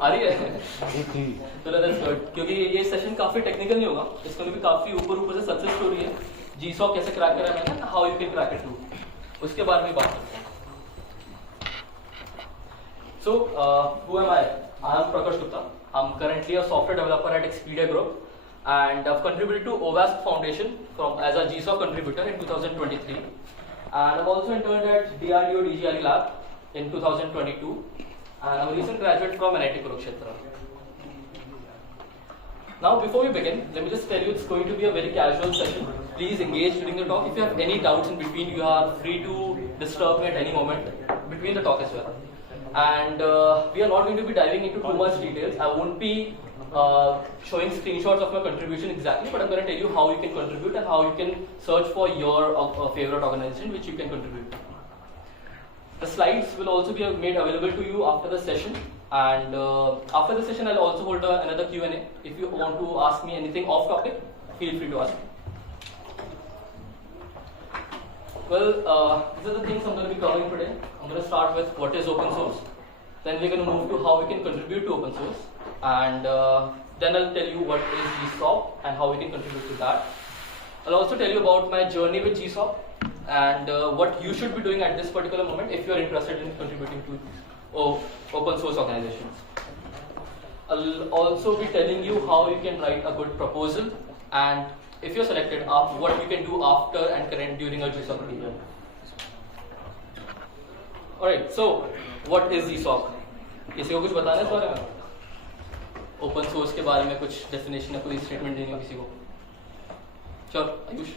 आ रही है चलो दैट्स गुड, क्योंकि ये सेशन काफी टेक्निकल नहीं होगा, इसमें भी काफी ऊपर से सक्सेस स्टोरी है, जीसॉक कैसे क्रैक करा मैंने, how you can crack it too, उसके बारे में बात करते हैं। So, who am I? I am Prakash Gupta. I'm currently a software developer at Expedia Group, and I've contributed to OWASP Foundation as a GSOC contributor in 2023, and I've also interned at DRDO DGRE Lab in 2022, and I'm a recent graduate from NIT Kurukshetra. Now, before we begin, let me just tell you it's going to be a very casual session. Please engage during the talk. If you have any doubts in between, you are free to disturb me at any moment between the talk as well. And we are not going to be diving into too much details. I won't be showing screenshots of my contribution exactly, but I'm going to tell you how you can contribute and how you can search for your favorite organization which you can contribute. The slides will also be made available to you after the session, and after the session I'll also hold another Q&A. If you want to ask me anything off topic, feel free to ask me. Well, these are the things I'm going to be covering today. I'm going to start with what is open source. Then we're going to move to how we can contribute to open source. And then I'll tell you what is GSOC and how we can contribute to that. I'll also tell you about my journey with GSOC and what you should be doing at this particular moment if you are interested in contributing to open source organizations. I'll also be telling you how you can write a good proposal, and if you're selected, what you can do after and current during a GSOC period. Alright, so what is GSOC? किसी को कुछ बताना है इस बारे में? Open source के बारे में कुछ डेफिनेशन या कोई स्टेटमेंट देनी हो किसी को? चलो आयुष।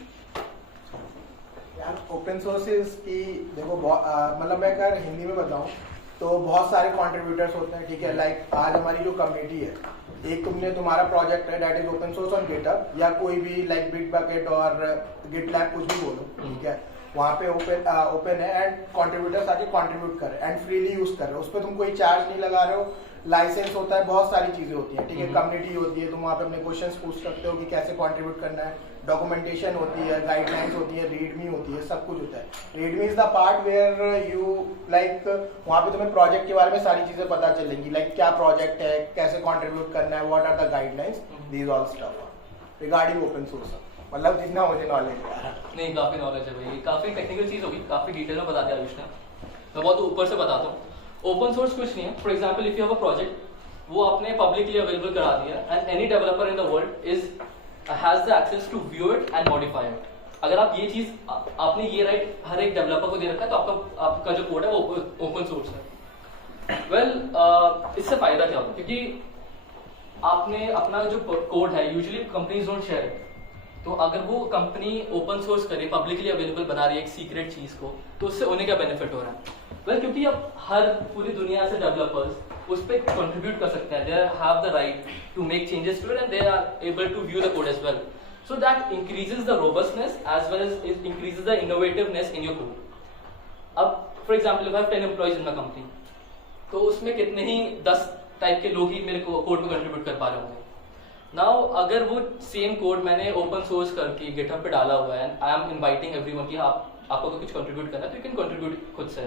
यार ओपन सोर्सेज की देखो मतलब मैं अगर हिंदी में बताऊं तो बहुत सारे कंट्रीब्यूटर्स होते हैं, ठीक है। लाइक आज हमारी जो कम्युनिटी है, एक तुम्हारा प्रोजेक्ट है that is open source on GitHub, या कोई भी लाइक बिटबकेट और गिटलैब कुछ भी बोलो, ठीक है। वहाँ पे ओपन है एंड कंट्रीब्यूटर्स आके कंट्रीब्यूट कर रहे हैं एंड फ्रीली यूज कर रहे हो, उस पर तुम कोई चार्ज नहीं लगा रहे हो, लाइसेंस होता है, बहुत सारी चीजें होती हैं, ठीक है। कम्युनिटी होती है, तुम वहाँ पे अपने क्वेश्चंस पूछ सकते हो कि कैसे कंट्रीब्यूट करना है, डॉक्यूमेंटेशन होती है, गाइडलाइंस होती है, रीडमी होती है, सब कुछ होता है। Readme is the part where you like वहाँ पे तुम्हें प्रोजेक्ट के बारे में सारी चीजें पता चलेंगी, लाइक क्या प्रोजेक्ट है, कैसे कंट्रीब्यूट करना है, what are the guidelines, these all stuff regarding open source. मतलब जितना मुझे नॉलेज है। नहीं, काफी नॉलेज है भाई, काफी टेक्निकल चीज होगी, काफी डिटेल में बता दिया आयुष ने। मैं बहुत ऊपर से बताता हूँ। ओपन सोर्स कुछ नहीं है। For example, if you have a project, वो आपने पब्लिकली अवेलेबल करा दिया and any developer in the world has the access to view it and modify it. अगर आप ये चीज आपने ये राइट हर एक डेवलपर को दे रखा है, तो आपका जो कोड है वो ओपन सोर्स है। वेल, इससे फायदा क्या होगा, क्योंकि आपने अपना जो कोड है, usually companies don't share it, तो अगर वो कंपनी ओपन सोर्स करे, पब्लिकली अवेलेबल बना रही है एक सीक्रेट चीज को, तो उससे उन्हें क्या बेनिफिट हो रहा है? वेल, क्योंकि अब हर पूरी दुनिया से डेवलपर्स उस पर कंट्रीब्यूट कर सकते हैं, they have the right to make changes to it and they are able to view the code as well, so that increases the robustness as well as increases the innovativeness in your code. अब for example, if I have 10 employees in my company, तो उसमें कितने ही 10 type के लोग ही मेरे को code में contribute कर पा रहे होंगे। नाउ अगर वो सेम कोड मैंने ओपन सोर्स करके गिटहब पे डाला हुआ है, आई एम इनवाइटिंग एवरीवन कि आपको कुछ कंट्रीब्यूट करना है, तो यू कैन कंट्रीब्यूट खुद से।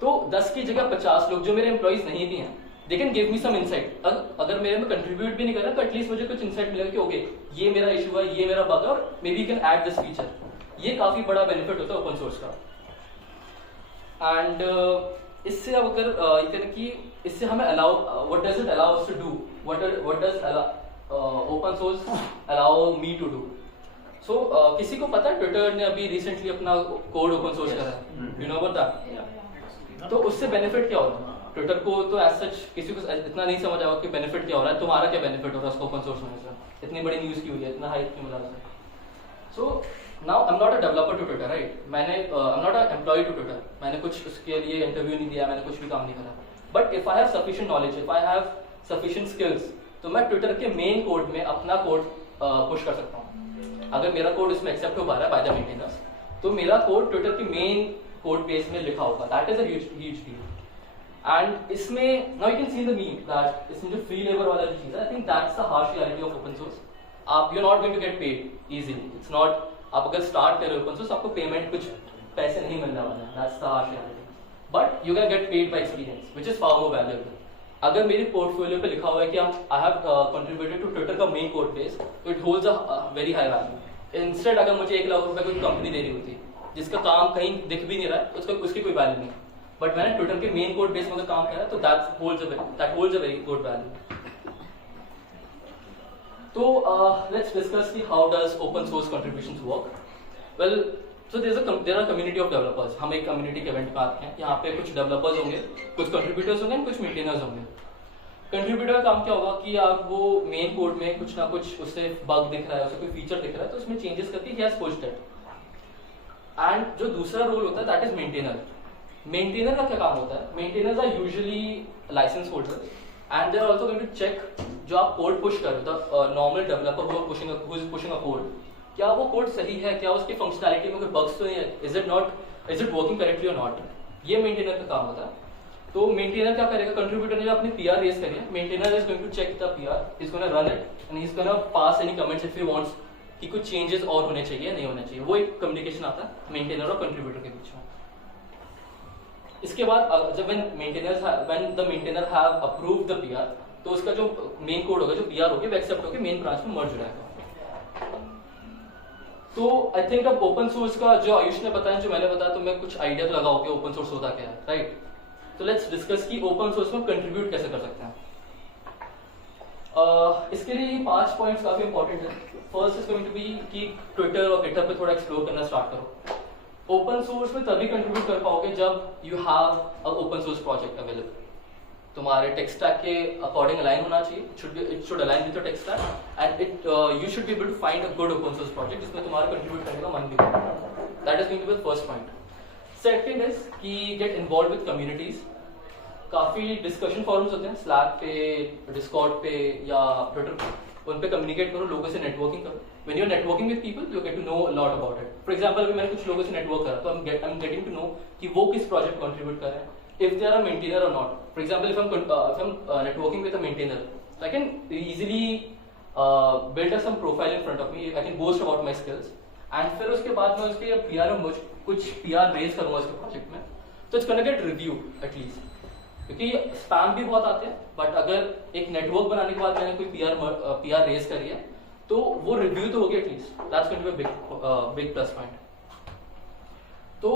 तो 10 की जगह 50 लोग जो मेरे एम्प्लॉइज नहीं भी हैं, they can give me some insight. अगर मेरे में कंट्रीब्यूट भी नहीं कर रहा, तो एटलीस्ट मुझे कुछ इनसाइट मिलेगा कि ओके, ये मेरा इशू है, ये मेरा बग है, और may be you can add this feature. ये काफी बड़ा बेनिफिट होता है ओपन सोर्स का। एंड इससे अब अगर कि इससे हमें allow, what does it allow us to do, what does open source allow me to do. So किसी को पता है ट्विटर ने अभी रिसेंटली अपना कोड ओपन सोर्स करा है, यू नो अबाउट दैट? तो उससे बेनिफिट क्या हो रहा है? ट्विटर को तो एज सच किसी को इतना नहीं समझ आएगा कि बेनिफिट क्या हो रहा है, तुम्हारा क्या बेनिफिट हो रहा है उसको ओपन सोर्स होने से, इतनी बड़ी न्यूज क्यों हुई है, इतना हाइप क्यों मिला है? So now I am not a developer to Twitter, right? I am not a employee to Twitter, मैंने कुछ उसके लिए इंटरव्यू नहीं दिया, मैंने कुछ भी काम नहीं करा, but if I have sufficient knowledge, if I have sufficient skills, तो मैं ट्विटर के मेन कोड में अपना कोड पुश कर सकता हूँ। अगर मेरा कोड इसमें एक्सेप्ट हो पा रहा है बाय द मेंटेनर्स, तो मेरा कोड ट्विटर के मेन कोड बेस में लिखा होगा, that is a huge deal. And इसमें now you can see the meme that इसमें जो फ्री लेबर वाला जो चीज है, I think that's the harsh reality of open source. आप you are not going to get paid easily, it's not, आप अगर स्टार्ट कर रहे हो ओपन सोर्स, आपको पेमेंट कुछ पैसे नहीं मिलने वाले हैं, that's the harsh reality, but you can get paid by experience which is far more valuable. अगर मेरी पोर्टफोलियो पे लिखा हुआ है कि I have contributed to Twitter का मेन कोड बेस, तो it holds a very high value. Instead अगर मुझे 1 लाख रुपए कोई कंपनी दे रही होती जिसका काम कहीं दिख भी नहीं रहा है, उसकी कोई वैल्यू नहीं, बट मैंने ट्विटर के मेन कोड बेस में काम किया तो that holds a very good value. तो लेट्स डिस्कस कि how does open source contributions work. Well, so there are community of developers. हम एक कम्युनिटी के इवेंट में आते हैं, यहाँ पे कुछ डेवलपर्स होंगे, कुछ कंट्रीब्यूटर्स होंगे, कुछ मेंटेनर्स होंगे। कंट्रीब्यूटर का काम क्या होगा कि आप वो मेन कोड में कुछ ना कुछ उससे बग दिख रहा है, उससे कोई फीचर दिख रहा है, तो उसमें चेंजेस करके he has pushed it. And जो दूसरा रोल होता है दैट इज मेंटेनर। मेंटेनर का क्या काम होता है? Maintainers are usually license holder and they are also going to check जो आप कोड पुश कर रहे हो, normal developer who is pushing a code, क्या वो कोड सही है, क्या उसकी फंक्शनैलिटी में कोई बग्स तो नहीं है, इज इट वर्किंग करेक्टली और नॉट। ये मेंटेनर का काम होता है। तो मेंटेनर क्या करेगा? कंट्रीब्यूटर ने जो अपनी पीआर रेज करी है, maintainer is going to check the PR, is gonna run it and is gonna pass any comments if he wants कि कुछ चेंजेस और होने चाहिए, नहीं होने चाहिए। वो एक कम्युनिकेशन आता है मेंटेनर और कंट्रीब्यूटर के बीच में। इसके बाद जब when the maintainer have approved the PR, तो उसका जो मेन कोड होगा, जो पीआर होगी, वो एक्सेप्ट होकर मेन ब्रांच में मर्ज हो जाएगा। तो आई थिंक अब ओपन सोर्स का जो आयुष ने बताया, जो मैंने बताया, तो मैं कुछ आइडिया तो लगाओ कि ओपन सोर्स होता क्या है, राइट? तो लेट्स डिस्कस कि ओपन सोर्स में कंट्रीब्यूट कैसे कर सकते हैं। इसके लिए 5 पॉइंट्स काफी इंपॉर्टेंट है। First is going to be कि ट्विटर और गिटहब पे थोड़ा एक्सप्लोर करना स्टार्ट करो। ओपन सोर्स में तभी कंट्रीब्यूट कर पाओगे जब you have a open source project available. तुम्हारे टेक स्टैक के अकॉर्डिंग अलाइन होना चाहिए, it should align with your tech stack and you should be able to find a good open source project जिसमें तुम्हारा contribute करने का मन भी हो। That is going to be the first point. Second is कि गेट इन्वॉल्व विद कम्युनिटीज। काफी discussion forums होते हैं स्लैक पे, डिस्कॉर्ड पे या ट्विटर पे, उन पे कम्युनिकेट करो, लोगों से नेटवर्किंग करो। When you are networking with people you get to know a lot about it. For example अगर मैंने कुछ लोगों से नेटवर्क करा तो I am getting to know कि वो किस प्रोजेक्ट कंट्रीब्यूट कर रहे हैं, if they are a maintainer or not. For example, if I'm networking with a maintainer, so I can easily build up some profile in front of me. I can boast about my skills. And फिर उसके बाद मैं उसके PR में कुछ PR raise करूँगा उसके project में, तो it's gonna get review at least. क्योंकि स्पैम भी बहुत आते हैं, बट अगर एक नेटवर्क बनाने के बाद मैंने कोई PR रेज करी है, तो वो रिव्यू तो होगी at least. That's going to be big plus point. तो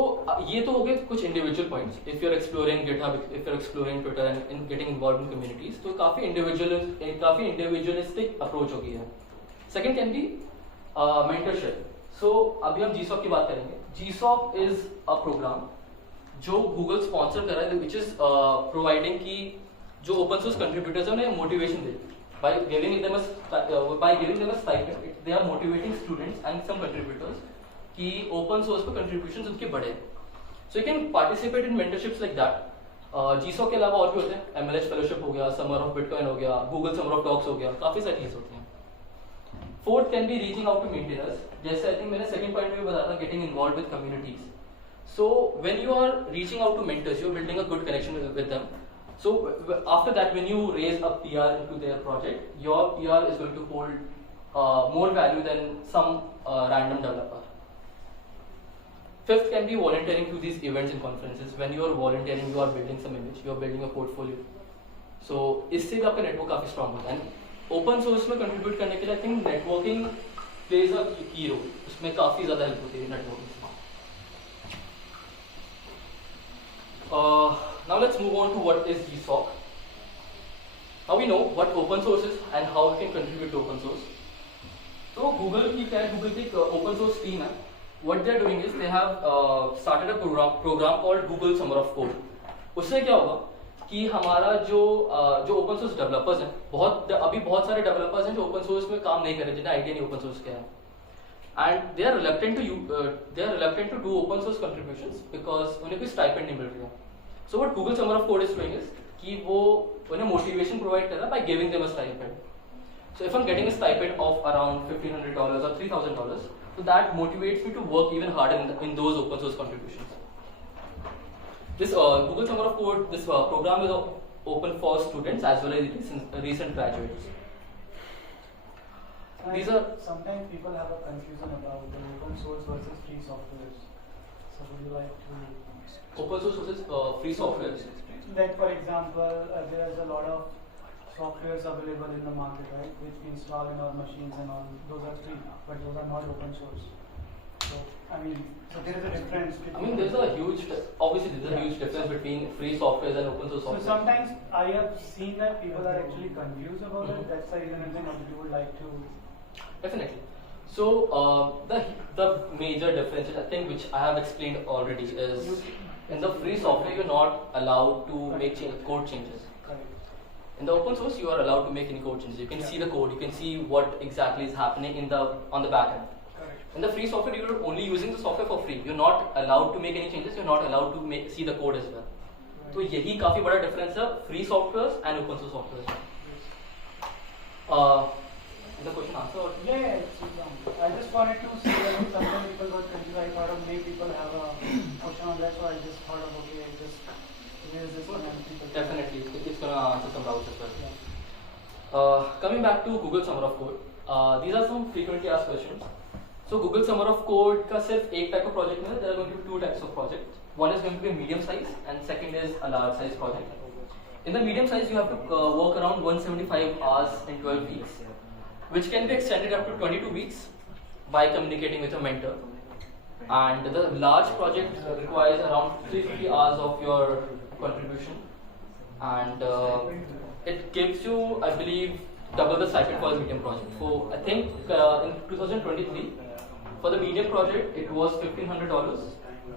ये तो हो गए कुछ individual points. If you are exploring GitHub, if you are exploring Twitter and getting involve in communities, तो काफी इंडिविजुअलिस्टिक अप्रोच होगी है। Second can be mentorship. So अभी हम जीसॉक की बात करेंगे। जीसॉक इज अ प्रोग्राम जो गूगल स्पॉन्सर कर रहा है, विच इज प्रोवाइडिंग की जो ओपन सोर्स कंट्रीब्यूटर्स हैं उन्हें motivation they by giving them a stipend. They are motivating students and some contributors कि ओपन सोर्स पे कंट्रीब्यूशंस उनके बढ़े। So you can participate in mentorships like that. GSoC के अलावा और भी होते हैं, एमएलएच फेलोशिप हो गया, समर ऑफ बिटकॉइन हो गया, गूगल समर ऑफ टॉक्स हो गया, काफी सारी चीजें होती हैं। Fourth can be reaching out to maintainers. जैसे आई थिंक मैंने सेकंड पॉइंट में भी बताया था, getting involve with communities. So when you are reaching out to mentors, you are building a good connection with them. So after that, when you raise a PR into their project, your PR is going to hold more value than some random developer. Fifth can be volunteering to these events and conferences. When you are volunteering, you are building some image, you are building a portfolio. So इससे भी आपका network काफी strong होता है। Open source में contribute करने के लिए I think networking plays a key role. उसमें काफी ज़्यादा help होती है networking। Now let's move on to what is GSOC. Now we know what open source is and how we can contribute to open source. So Google की क्या है? Google की open source team है. What they are doing is they have started a program called Google Summer of Code. उससे क्या होगा कि हमारा जो open source developers हैं, अभी बहुत सारे developers हैं जो open source में काम नहीं कर रहे, जिन्हें आइडिया नहीं open source क्या है. And they are reluctant to do open source contributions because उन्हें कोई stipend नहीं मिल रही है. So what Google Summer of Code is doing is कि वो उन्हें motivation provide कर रहा है by giving them a stipend. So if I'm getting a stipend of around $1,500 or $3,000, so that motivates me to work even harder in those open source contributions. This Google Summer of Code, this program is open for students as well as recent graduates. These are sometimes people have a confusion about the open source versus free software. So would you like to open source versus free software? Like for example, there is a lot of softwares available in the market, right? Which we install in our machines and all. Those are free, but those are not open source. So I mean, so there is a difference. I mean, there's a huge, obviously there's a huge difference between free software and open source So software. sometimes I have seen that people are actually confused about it. That's the reason I think you would like to. Definitely. So the major difference, I think, which I have explained already, is in the free software you're not allowed to make code changes. Correct. In the open source, you are allowed to make any code changes. You can see the code. You can see what exactly is happening on the back end. Correct. In the free software, you're only using the software for free. You're not allowed to make any changes. You're not allowed to see the code as well. तो यही काफी बड़ा difference है free softwares and open source softwares. Is the question answered? Or? Yeah, it's I just wanted to see that sometimes people got confused. I thought of maybe people have a question on that, so I just thought of okay, just raise this one and people. Definitely, it's gonna answer some doubts as well. Yeah. Coming back to Google Summer of Code, these are some frequently asked questions. So Google Summer of Code का सिर्फ एक type of project में, there are going to be two types of projects. One is going to be a medium size and second is a large size project. In the medium size, you have to work around 175 hours in 12 weeks, which can be extended up to 22 weeks by communicating with a mentor. And the large project requires around 350 hours of your contribution, and it gives you, I believe, double the stipend for the medium project. So I think in 2023, for the medium project it was $1,500,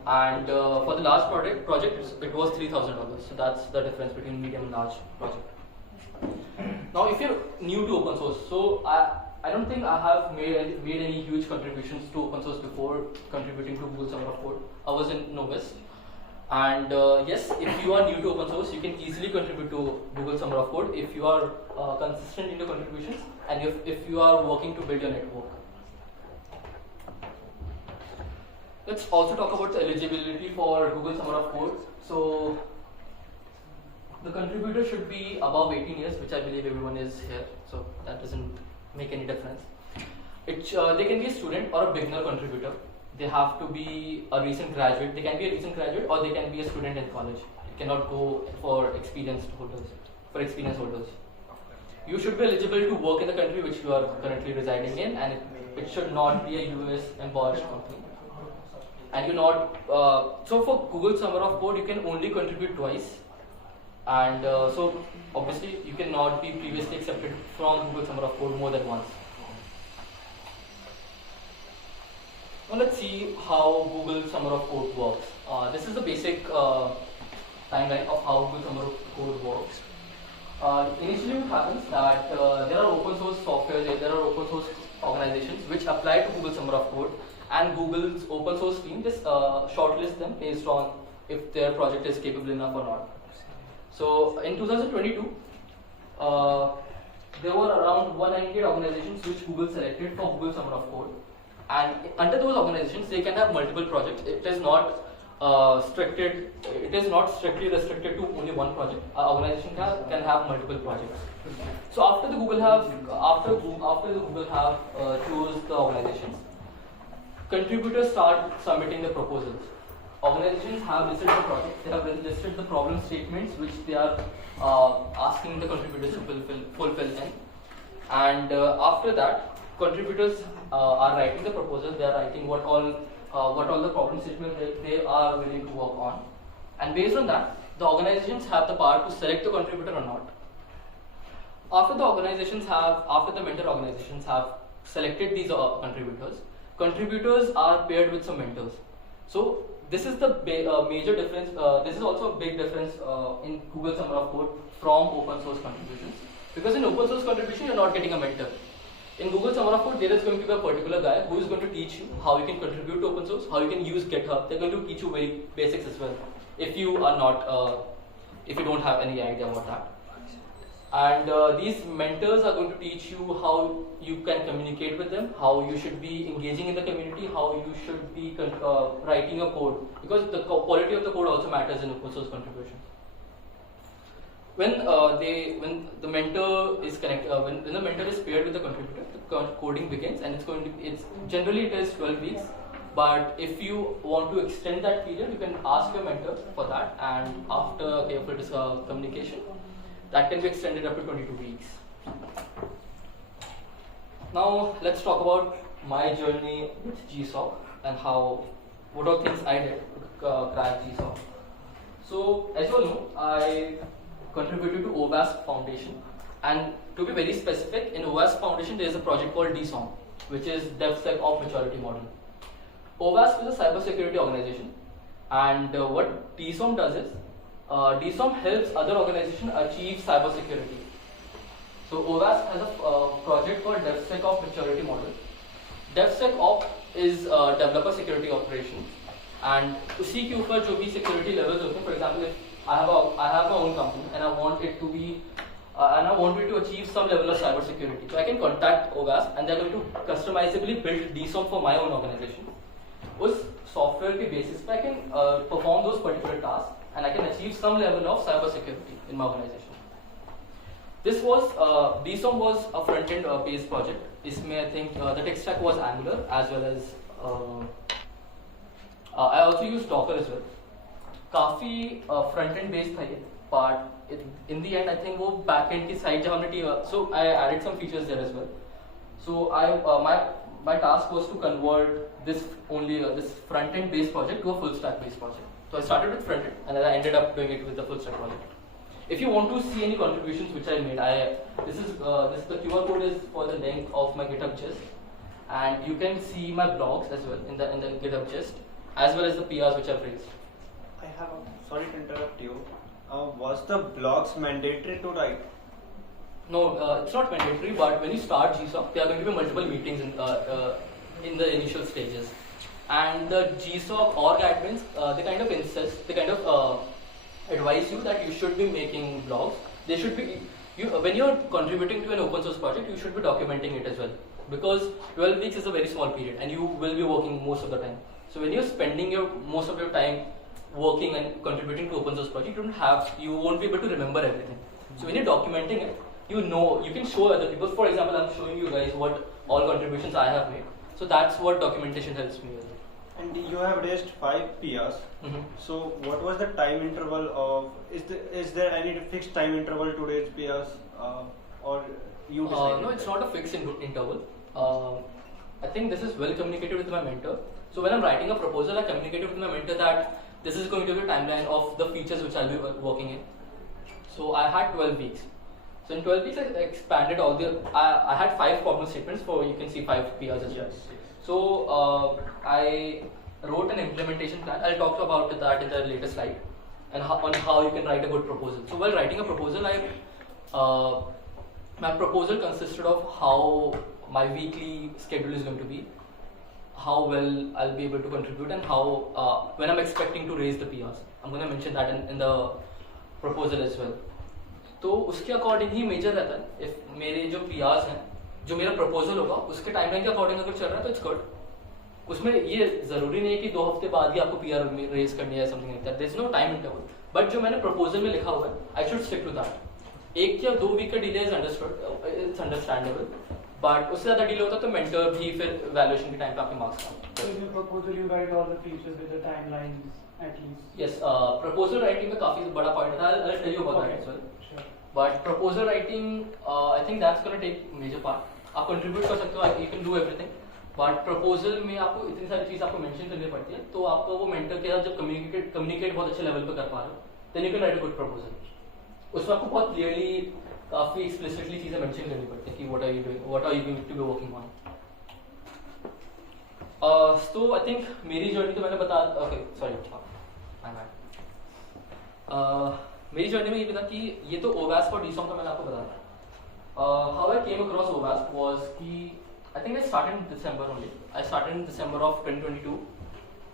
and for the large project it was $3,000. So that's the difference between medium and large project. Now, if you're new to open source, so I don't think I have made any huge contributions to open source before contributing to Google Summer of Code. I was in novice. And yes, if you are new to open source, you can easily contribute to Google Summer of Code if you are consistent in your contributions and if you are working to build your network. Let's also talk about the eligibility for Google Summer of Code. So the contributor should be above 18 years, which I believe everyone is here, so that doesn't make any difference. They can be a student or a beginner contributor. They have to be a recent graduate. They can be a recent graduate or they can be a student in college. It cannot go for experienced holders. You should be eligible to work in the country which you are currently residing in, and it should not be a US embarked company. And you're not. So for Google Summer of Code, you can only contribute twice, and so obviously you cannot be previously accepted from Google Summer of Code more than once. Now let's see how Google Summer of Code works. This is the basic timeline of how Google Summer of Code works. Initially what happens that there are open source software, there are open source organizations which apply to Google Summer of Code, and Google's open source team just shortlist them based on if their project is capable enough or not. So in 2022, there were around 198 organizations which Google selected for Google Summer of Code. And under those organizations, they can have multiple projects. It is not strictly restricted to only one project. An organization can have multiple projects. So after the Google have chose the organizations, contributors start submitting the proposals. Organizations have listed the projects. They have listed the problem statements which they are asking the contributors to fulfill in. And after that, contributors are writing the proposal. They are writing what all the problem statements they are willing to work on, and based on that, the organizations have the power to select the contributor or not. After the mentor organizations have selected these contributors are paired with some mentors. So this is the major difference. This is also a big difference in Google Summer of Code from open source contributions, because in open source contribution you're not getting a mentor. In Google Summer of Code, there is going to be a particular guy who is going to teach you how you can contribute to open source, how you can use GitHub. They're going to teach you very basics as well, if you are not, if you don't have any idea about that. And these mentors are going to teach you how you can communicate with them, how you should be engaging in the community, how you should be writing your code, because the quality of the code also matters in open source contributions. When the mentor is when the mentor is paired with the contributor, the coding begins, and it is generally 12 weeks. But if you want to extend that period, you can ask your mentor for that, and after careful communication, that can be extended up to 22 weeks. Now let's talk about my journey with GSOC and what all things I did to crack GSOC. So as you all know, I contributed to OWASP Foundation, and to be very specific, in OWASP Foundation there is a project called DSOM, which is DevSecOps Maturity Model. OWASP is a cybersecurity organization, and what DSOM does is, DSOM helps other organizations achieve cybersecurity. So OWASP has a project called DevSecOps Maturity Model. DevSecOps is developer security operations, and उसी के ऊपर जो भी security levels होते हैं, for example, if I have my own company and I want it to be and I want it to achieve some level of cyber security, so I can contact OWASP and they're going to customizably build DSOM for my own organization. उस software के basis पे I can perform those particular tasks and I can achieve some level of cyber security in my organization. This was DSOM was a front-end based project. इसमें I think the tech stack was Angular as well as I also used Docker as well. काफी front-end based था ये, but in the end I think वो back-end की side जब हमने so I added some features there as well. So my task was to convert this front-end based project to a full-stack based project. So I started with front-end and then I ended up doing it with the full-stack project. If you want to see any contributions which I made, this the QR code is for the link of my GitHub gist, and you can see my blogs as well in the GitHub gist, as well as the PRs which I've raised. Sorry to interrupt you. Was the blogs mandatory to write? No, it's not mandatory, but when you start GSOC, there are going to be multiple meetings in the initial stages. And the GSOC org admins, they kind of insist, they kind of advise you that you should be making blogs. They should be, when you're contributing to an open source project, you should be documenting it as well. Because 12 weeks is a very small period and you will be working most of the time. So when you're spending most of your time working and contributing to open source project, you won't be able to remember everything. So when you're documenting it, you can show other people. For example, I'm showing you guys what all contributions I have made. So that's what documentation helps me with. And you have raised 5 PRs. Mm-hmm. So what was the time interval of? Is there any fixed time interval to raise PRs, or you decided? No, it's not a fixed interval. I think this is well communicated with my mentor. So when I'm writing a proposal, I communicated with my mentor that this is going to be a timeline of the features which I'll be working in. So I had 12 weeks. So in 12 weeks, I expanded all I had 5 problem statements for, you can see 5 PRs as well. So I wrote an implementation plan. I'll talk about that in the later slide, and on how you can write a good proposal. So while writing a proposal, my proposal consisted of how my weekly schedule is going to be, how well I'll be able to contribute, and how when I'm expecting to raise the PRs. I'm going to mention that in the proposal as well. तो उसके according ही major रहता है. If मेरे जो PRs हैं, जो मेरा proposal होगा, उसके टाइमलाइन के अकॉर्डिंग अगर चल रहा है तो इट्स गुड. उसमें ये जरूरी नहीं है कि 2 हफ्ते बाद ही आपको PR रेज करनी है, something like that. There is no time interval. But जो मैंने प्रपोजल में लिखा हुआ है, I should stick to that. 1 या 2 वीक का delay is understood, it's understandable. But उससे ज्यादा डिले होता तो मेंटर भी फिर वैल्यूएशन के टाइम पे आपके marks count. So in your proposal you write all the features with the timelines at least. Yes, proposal writing में काफी बड़ा पॉइंट था. I'll tell you about that as well. But proposal writing, I think that's going to take major part. आप contribute कर सकते हो, you can do everything. But proposal में आपको इतनी सारी चीज़ आपको mention करनी पड़ती है, तो आपको वो mentor के साथ जब communicate बहुत अच्छे level पे कर पा रहे हो, then you can write a good proposal. उसमें आपको बहुत clearly, काफी explicitly चीज़ें mention करनी पड़ती हैं कि what are you doing, what are you going to be working on. So I think मेरी journey तो मैंने बता, okay, sorry, my bad. मेरी जर्नी में ये पता कि ये तो OWASP और DSOM का मैंने आपको बताया. How I came across OWASP was कि I think I started in December only. I started in December of 2022,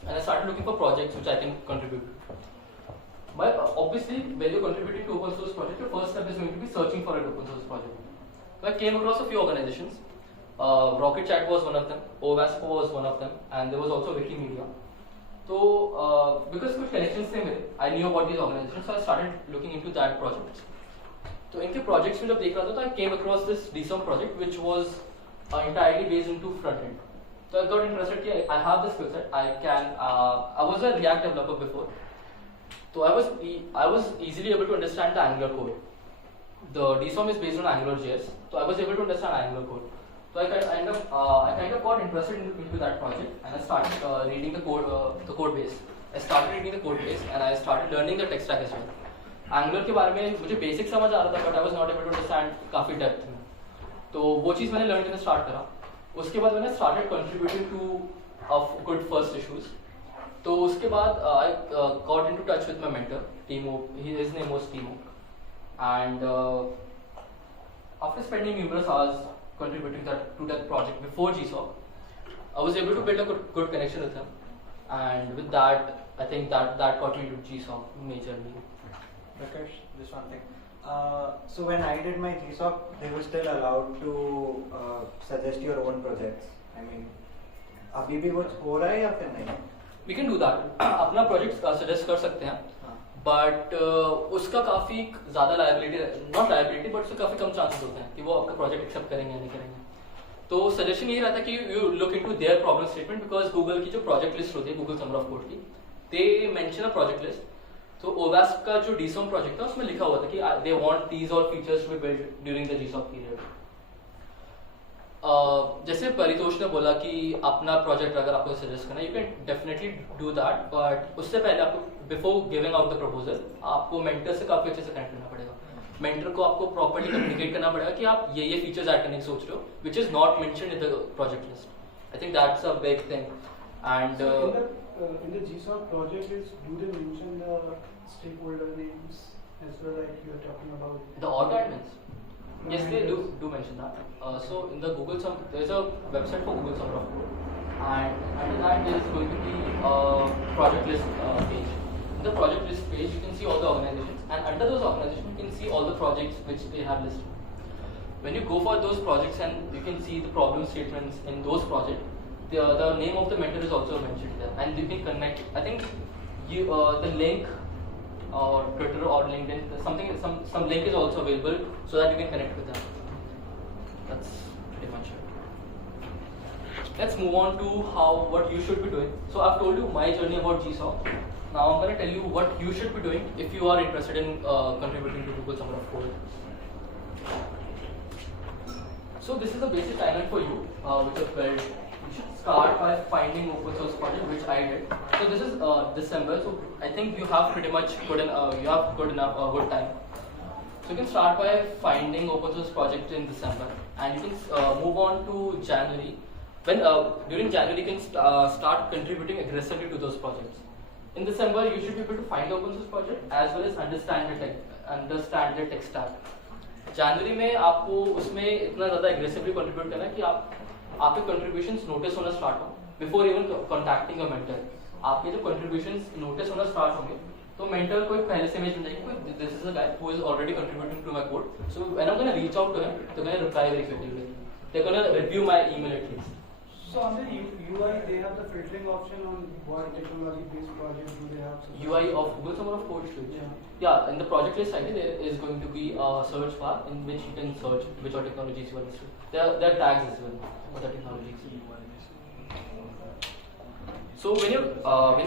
and I started looking for projects which I can contribute. But obviously, when you're contributing to open source project, your first step is going to be searching for an open source project. So I came across a few organizations. Rocket Chat was one of them. OWASP was one of them, and there was also Wikimedia. So because कुछ connections थे मेरे, I knew about these organizations, so I started looking into that project. तो इनके projects में जब देख रहा था, तो I came across this DSOM project, which was entirely based into front end. So I got interested. I have this skill set. I was a React developer before, so I was easily able to understand the Angular code. The DSOM is based on AngularJS, so I was able to understand Angular code. So I kind of got interested into that project, and I started reading the code base. I started reading the code base, and I started learning the tech stack as well. Angular के बारे में मुझे basic समझ आ रहा था, but I was not able to understand काफी depth में. तो वो चीज़ मैंने learn करना start करा. उसके बाद मैंने started contributing to good first issues. तो उसके बाद I got into touch with my mentor, Timo. His name was Timo, and after spending numerous hours contributing to that project before GSOC, I was able to build a good connection with him, and with that, I think that got me to GSOC majorly. Prakash, just one thing. So when I did my GSOC, they were still allowed to suggest your own projects. I mean, अभी भी वो हो रहा है या फिर नहीं? We can do that. अपना project suggest कर सकते हैं, but उसका काफी ज़्यादा not liability, but उससे काफी कम chances होते हैं कि वो आपका project accept करेंगे या नहीं करेंगे. तो suggestion यही रहता है कि you look into their problem statement, because Google की जो project list होती है, Google Summer of Code की, they mention a project list. तो OWASP का जो DSOM project था उसमें लिखा हुआ था कि they want these all features to be built during the GSOC period. जैसे परितोष ने बोला कि अपना प्रोजेक्ट अगर आपको सजेस्ट करना, you can definitely do that, but उससे पहले आपको before giving out the proposal आपको मेंटर से काफी अच्छे से कनेक्ट करना पड़ेगा. मेंटर को आपको प्रॉपर्ली कम्युनिकेट करना पड़ेगा कि आप ये फीचर्स ऐड करने की सोच रहे हो, which is not mentioned in the project list. I think that's a big thing. And in the GSOC project, do they mention the stakeholder names as well, like you are talking about? the org admins, yes, they do mention that. So in the there is a website for Google Summer of Code, and under that there is going to be a project list page. In the project list page, you can see all the organizations, and under those organizations, you can see all the projects which they have listed. When you go for those projects and you can see the problem statements in those projects, the name of the mentor is also mentioned there, and you can connect. I think the link or Twitter or LinkedIn, some link is also available so that you can connect with them. That's pretty much it. Let's move on to what you should be doing. So I've told you my journey about GSOC. Now I'm going to tell you what you should be doing if you are interested in contributing to Google Summer of Code. So this is a basic timeline for you, which I've built. You should start by finding open source project, which I did. So this is December, so I think you have pretty much good time. So you can start by finding open source project in December, and you can move on to January. When during January you can start contributing aggressively to those projects. In December you should be able to find open source project as well as understand the tech stack. January में आपको उसमें इतना ज़्यादा aggressively contribute करना है कि आपके contributions notice होना start हो before even contacting a mentor. आपके जब contributions notice होना start होंगे तो mentor को एक पहले से image बन जाएगी कि this is a guy who is already contributing to my code. So when I'm gonna reach out to him, they're gonna reply very quickly. They're gonna review my email at least. So on the UI, they have the filtering option on what technology-based project do they have? UI of Google Summer of Code should. Yeah. In the project list ID, there is going to be a search bar in which you can search which are technologies you are listed. There are tags as well for the technologies. So when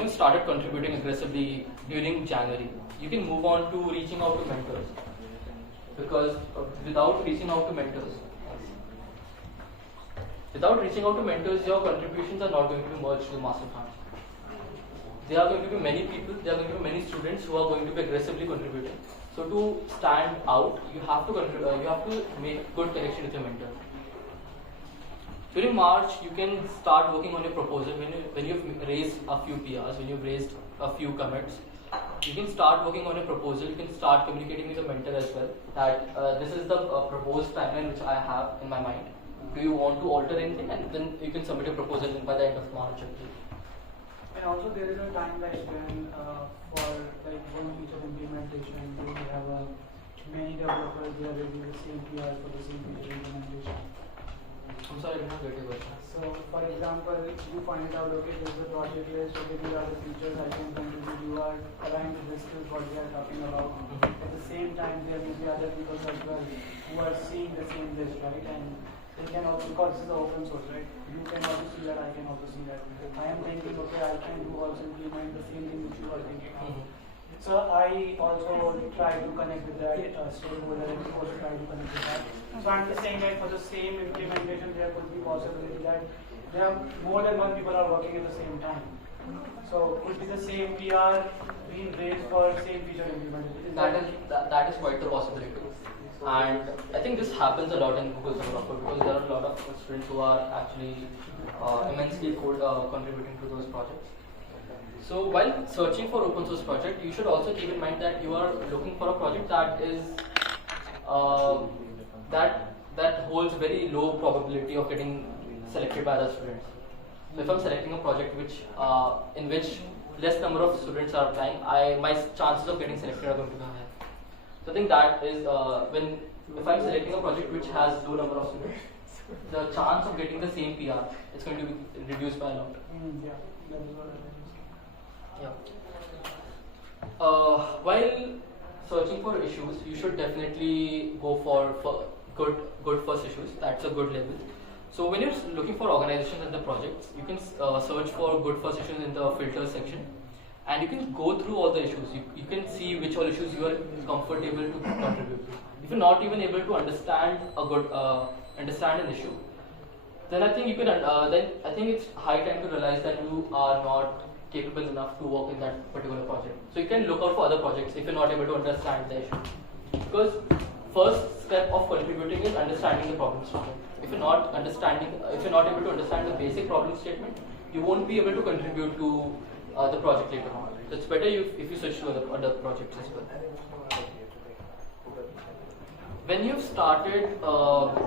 you started contributing aggressively during January, you can move on to reaching out to mentors, because without reaching out to mentors, your contributions are not going to be merged to master plans. There are going to be many people, there are going to be many students who are going to be aggressively contributing. So to stand out, you have to make good connection with your mentor. During March, you can start working on your proposal. When you've raised a few PRs, when you've raised a few commits, you can start working on your proposal. You can start communicating with your mentor as well that this is the proposed timeline which I have in my mind. Do you want to alter anything? And then you can submit your proposal by the end of March. And also there is a timeline when for like one feature implementation, you will have many developers who are ready the same PR for the same feature implementation. I'm sorry, I did not get your question. So for example, you find out, okay, there's a project list, okay, these are the features I can contribute, you are aligned with this skills what we are talking about. At the same time, there may be other people as well who are seeing the same list, right? And they can also, because this is open source, right? You can also see that, I can also see that. I am thinking, okay, I can do also implement the same thing which you are thinking of. So I also try to connect with that stakeholder and also try to connect with that. So I'm just saying that for the same implementation, there could be possibility that there are more than one people are working at the same time. So could be the same PR being raised for same feature implementation. That is quite the possibility. And I think this happens a lot in Google Summer of Code because there are a lot of students who are actually immensely contributing to those projects. So while searching for open source project, you should also keep in mind that you are looking for a project that is that holds very low probability of getting selected by the students. So if I'm selecting a project in which less number of students are applying, my chances of getting selected are going to be high. So I think that is if I'm selecting a project which has low number of students, the chance of getting the same PR is going to be reduced by a lot. Yeah, that is what I mean. Yeah. While searching for issues, you should definitely go for good first issues. That's a good level. So when you're looking for organizations and the projects, you can search for good first issues in the filter section, and you can go through all the issues. You can see which all issues you are comfortable to contribute to. If you're not even able to understand an issue, then I think it's high time to realize that you are not capable enough to work in that particular project. So you can look out for other projects if you're not able to understand the issue. Because first step of contributing is understanding the problem statement. If you're not able to understand the basic problem statement, you won't be able to contribute to the project later on. So it's better if you switch to other projects as well. When you've started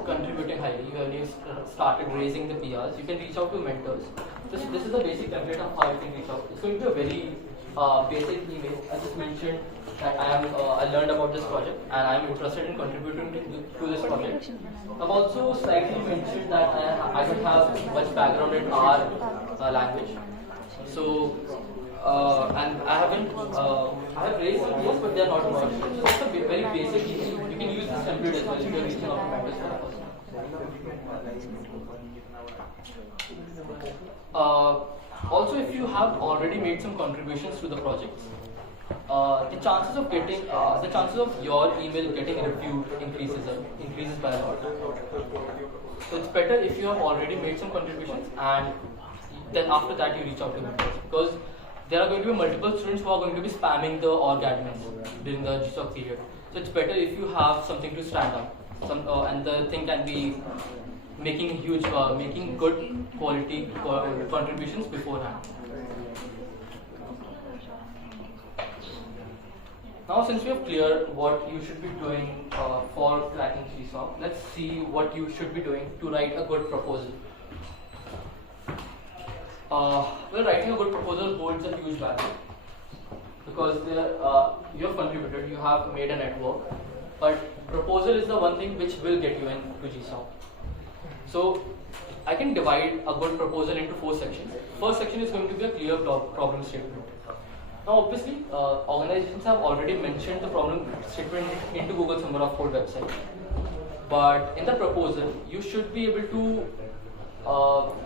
contributing highly, when you've started raising the PRs, you can reach out to mentors. This is the basic template of how you can reach out. It's going to be a very basic email. I just mentioned that I learned about this project and I am interested in contributing to this project. I've also slightly mentioned that I don't have much background in R language. So and I have raised some PRs, but they are not much. So it's a very basic email. You can use this template as well if you're reaching out to mentors for a person. Also, if you have already made some contributions to the projects, the chances of your email getting reviewed increases by a lot. So it's better if you have already made some contributions and then after that you reach out to mentors, because there are going to be multiple students who are going to be spamming the org admins during the GSOC period. So it's better if you have something to stand on, and the thing can be making good quality contributions beforehand. Now, since we have cleared what you should be doing for cracking GSOC, let's see what you should be doing to write a good proposal. Well, writing a good proposal holds a huge value because you have contributed, you have made a network, but proposal is the one thing which will get you into GSOC. So I can divide a good proposal into 4 sections. First section is going to be a clear problem statement. Now obviously organizations have already mentioned the problem statement into Google Summer of Code website, but in the proposal you should be able to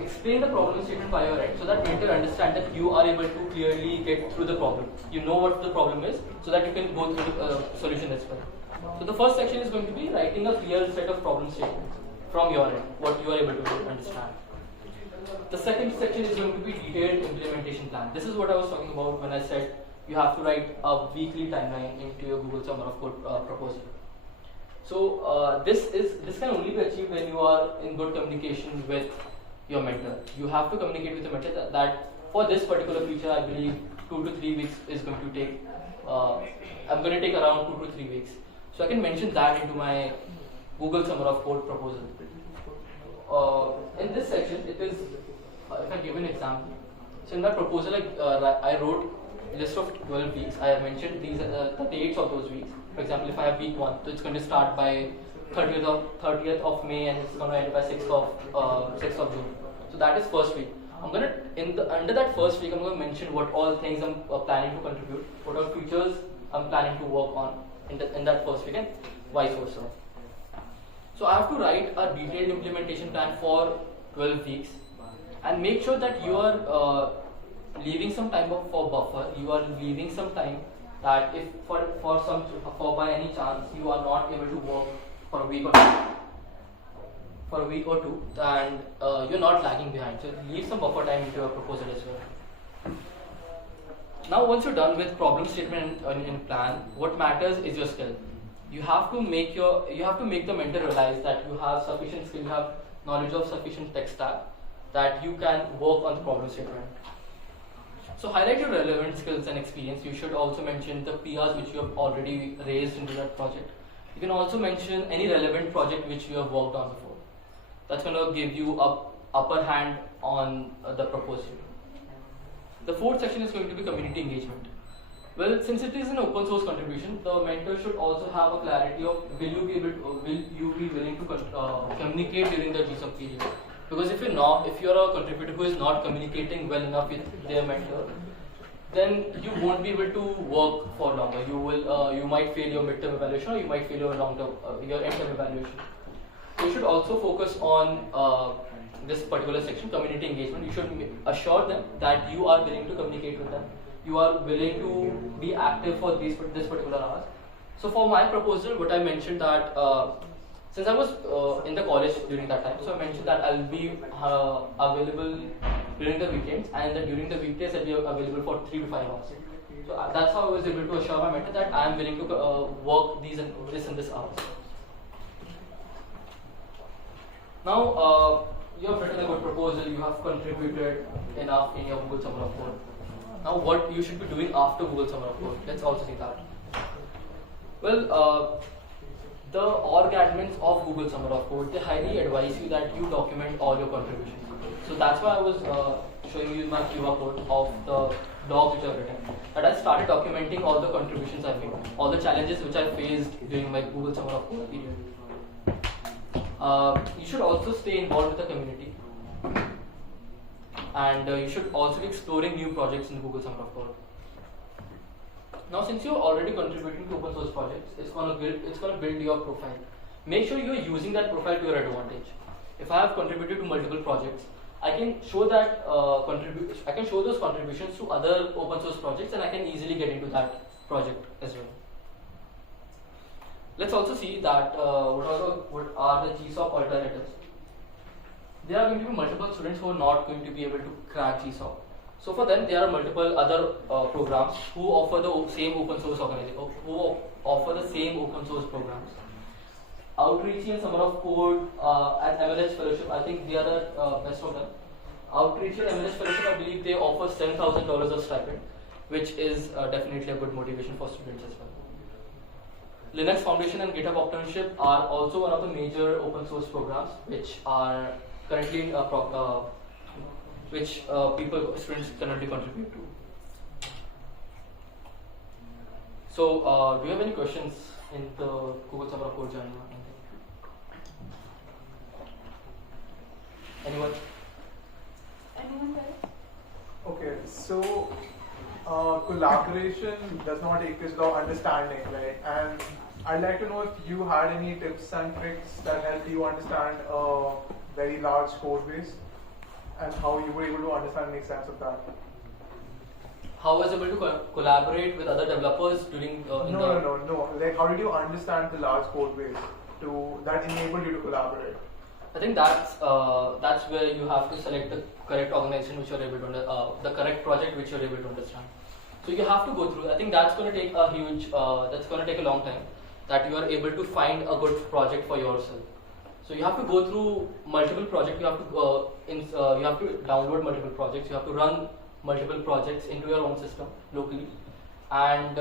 explain the problem statement by your end so that mentor understand that you are able to clearly get through the problem. You know what the problem is so that you can go through the solution as well. So the first section is going to be writing a clear set of problem statements from your end, what you are able to understand. The second section is going to be detailed implementation plan. This is what I was talking about when I said you have to write a weekly timeline into your Google Summer of Code proposal. So this can only be achieved when you are in good communication with your mentor. You have to communicate with the mentor that for this particular feature, I believe 2 to 3 weeks is going to take. I'm going to take around 2 to 3 weeks. So I can mention that into my Google Summer of Code proposal. In this section, it is, if I give an example, so in my proposal, I wrote a list of 12 weeks. I have mentioned these the dates of those weeks. For example, if I have week 1, so it's going to start by 30th of May and it's going to end by 6th of June. So that is first week. I'm going to under that first week, I'm going to mention what all things I'm planning to contribute, what all features I'm planning to work on in that first week, and vice versa. So So I have to write a detailed implementation plan for 12 weeks and make sure that you are leaving some time for buffer. You are leaving some time that if for by any chance you are not able to work for a week or two, and you're not lagging behind. So leave some buffer time into your proposal as well. Now once you're done with problem statement and plan, what matters is your skill. You have to make the mentor realize that you have sufficient skill, you have knowledge of sufficient tech stack that you can work on the problem statement. So highlight your relevant skills and experience. You should also mention the PRs which you have already raised into that project. You can also mention any relevant project which you have worked on before. That's going to give you a upper hand on the proposal. The fourth section is going to be community engagement. Well, since it is an open source contribution, the mentor should also have a clarity of will you be willing to communicate during the GSOC period. Because if you're a contributor who is not communicating well enough with their mentor, then you won't be able to work for longer. You might fail your midterm evaluation, or you might fail your your end-term evaluation. So you should also focus on this particular section, community engagement. You should assure them that you are willing to communicate with them. You are willing to be active for this particular hours. So for my proposal, what I mentioned that since I was in the college during that time, so I mentioned that I'll be available during the weekends, and that during the weekdays I'll be available for 3 to 5 hours. So that's how I was able to assure my mentor that I am willing to work this and this hours. Now you have written a good proposal, you have contributed enough in your Google Summer of Code. Now what you should be doing after Google Summer of Code? Let's also see that. Well, the org admins of Google Summer of Code, they highly advise you that you document all your contributions. So that's why I was showing you my QR code of the blogs which I've written. That I started documenting all the contributions I've made, all the challenges which I faced during my Google Summer of Code period. You should also stay involved with the community. And you should also be exploring new projects in Google Summer of Code. Now, since you're already contributing to open source projects, it's going to build your profile. Make sure you're using that profile to your advantage. If I have contributed to multiple projects, I can show that I can show those contributions to other open source projects, and I can easily get into that project as well. Let's also see that what are the GSOC alternatives. There are going to be multiple students who are not going to be able to crack GSOC. So for them, there are multiple other programs who offer the same open source programs. Outreach and Summer of Code and MLS Fellowship, I think they are the best of them. Outreach and MLS Fellowship, I believe they offer $7,000 of stipend, which is definitely a good motivation for students as well. Linux Foundation and GitHub Opternship are also one of the major open source programs which are currently students currently contribute to. So, do you have any questions in the Google Summer of Code journey? Anyone? Anyone else? Okay, so collaboration does not equal to understanding, right? And I'd like to know if you had any tips and tricks that helped you understand a very large code base and how you were able to understand and make sense of that. How was able to collaborate with other developers during No. Like, how did you understand the large code base that enabled you to collaborate? I think that's where you have to select the correct organization which you're able to the correct project which you're able to understand. So you have to go through. I think that's going to take a long time. That you are able to find a good project for yourself. So you have to go through multiple projects. You have to download multiple projects. You have to run multiple projects into your own system locally, and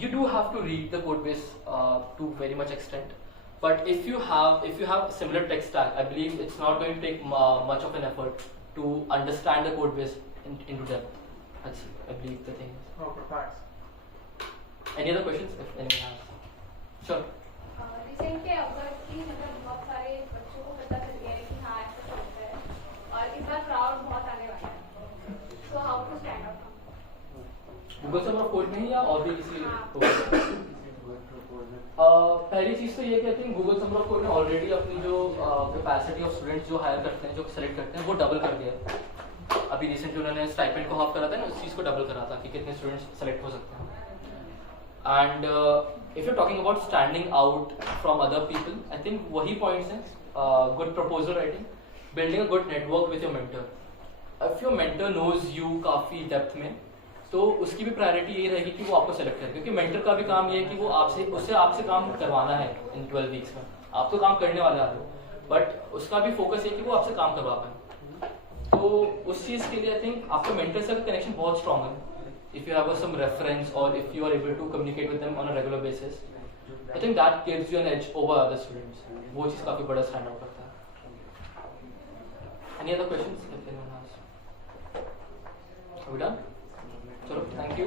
you do have to read the code base to very much extent. But if you have similar tech stack, I believe it's not going to take much of an effort to understand the code base into depth. That's, I believe, the thing. Okay, thanks. Any other questions? If anyone has, sure. Recently अगर कि मतलब बहुत सारे बच्चों को पता चल गया है कि हाँ ऐसा चलता है और इस बार क्राउड बहुत आने वाला है, so how to stand up? Google Summer of Code में ही या और भी किसी पहली चीज़ तो ये कि I think Google summer of code ने ऑलरेडी अपनी जो कैपेसिटी ऑफ स्टूडेंट्स जो हायर करते हैं, जो सेलेक्ट करते हैं, वो डबल कर दिया है। अभी रिसेंटली उन्होंने स्टाइपेंड को हाफ करा था ना, उस चीज़ को डबल करा था कि कितने स्टूडेंट्स सेलेक्ट हो सकते हैं। And if you talking about standing out from other people, I think वही पॉइंट्स हैं, good proposal writing, building a good network with your mentor. If your mentor knows you काफ़ी डेप्थ में, तो उसकी भी प्रायोरिटी यही रहेगी कि वो आपको सेलेक्ट करे, क्योंकि मेंटर का भी काम ये है कि वो आपसे काम करवाना है इन 12 वीक्स में। आप तो काम करने वाले आ रहे हो, बट उसका भी फोकस है कि वो आपसे काम करवा पाए। तो उस चीज़ के लिए आई थिंक आपका मेंटर से कनेक्शन बहुत स्ट्रॉन्ग है। If you have some reference और if you are able to communicate with them on a regular basis, I think that gives you an edge over other students. वो चीज़ काफ़ी बड़ा stand out करता है। Any other questions? Are we done? Chalo, thank you.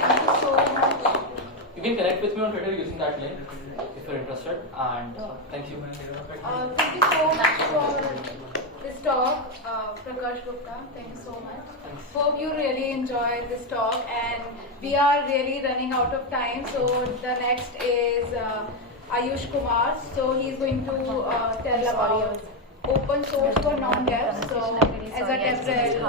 Thank you so much. You can connect with me on Twitter using that link if you're interested. And thank you. Thank you so much for this talk, Prakash Gupta. Thank you so much. Thanks. Hope you really enjoyed this talk, and we are really running out of time. So the next is Ayush Kumar. So he's going to tell about open source for non-devs. So as a dev rel,